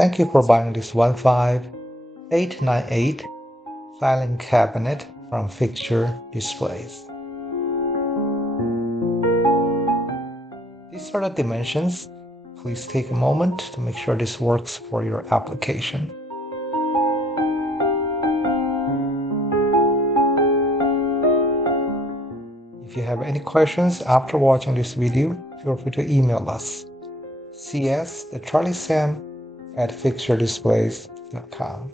Thank you for buying this 15898 filing cabinet from Fixture Displays. These are the dimensions. Please take a moment to make sure this works for your application. If you have any questions after watching this video, feel free to email us. cs@fixturedisplays.com.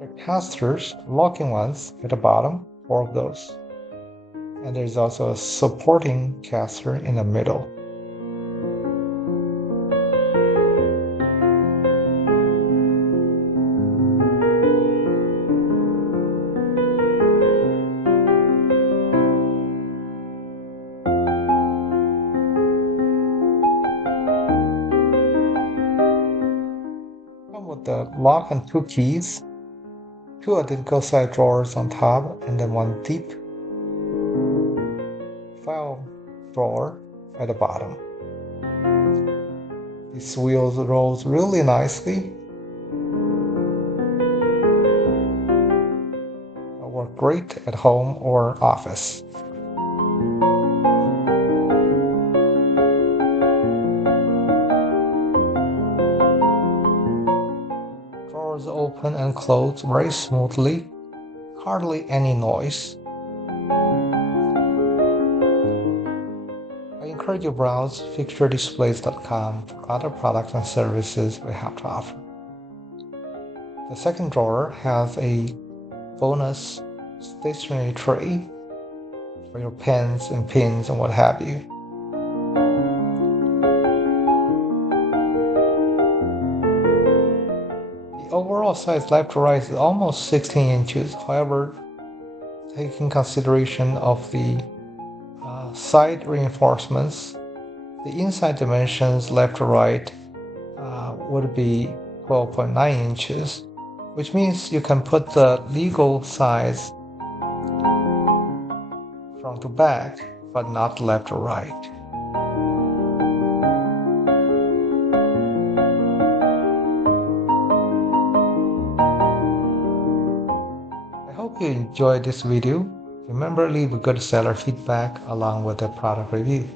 There are casters, locking ones at the bottom, 4 of those. And there's also a supporting caster in the middle. Come with the lock and 2 keys, 2 identical side drawers on top, and then 1 deep file drawer at the bottom. This wheel rolls really nicely. It'll work great at home or office. Drawers open and close very smoothly, hardly any noise. I encourage you to browse fixturedisplays.com for other products and services we have to offer. The second drawer has a bonus stationery tray for your pens and pins and what have you. The overall size left to right is almost 16 inches. However, taking consideration of the side reinforcements, the inside dimensions left to right would be 12.9 inches, which means you can put the legal size front to back, but not left to right. I hope you enjoyed this video. Remember, leave a good seller feedback along with the product review.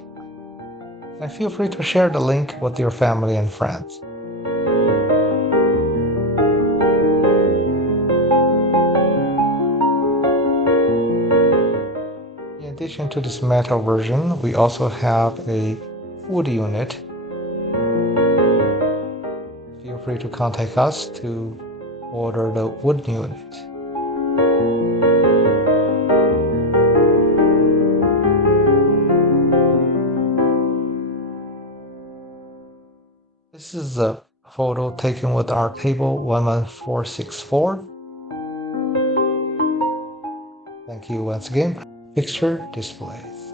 And feel free to share the link with your family and friends. In addition to this metal version, we also have a wood unit. Feel free to contact us to order the wood unit. This is a photo taken with our table 11464. Thank you once again. Fixture Displays.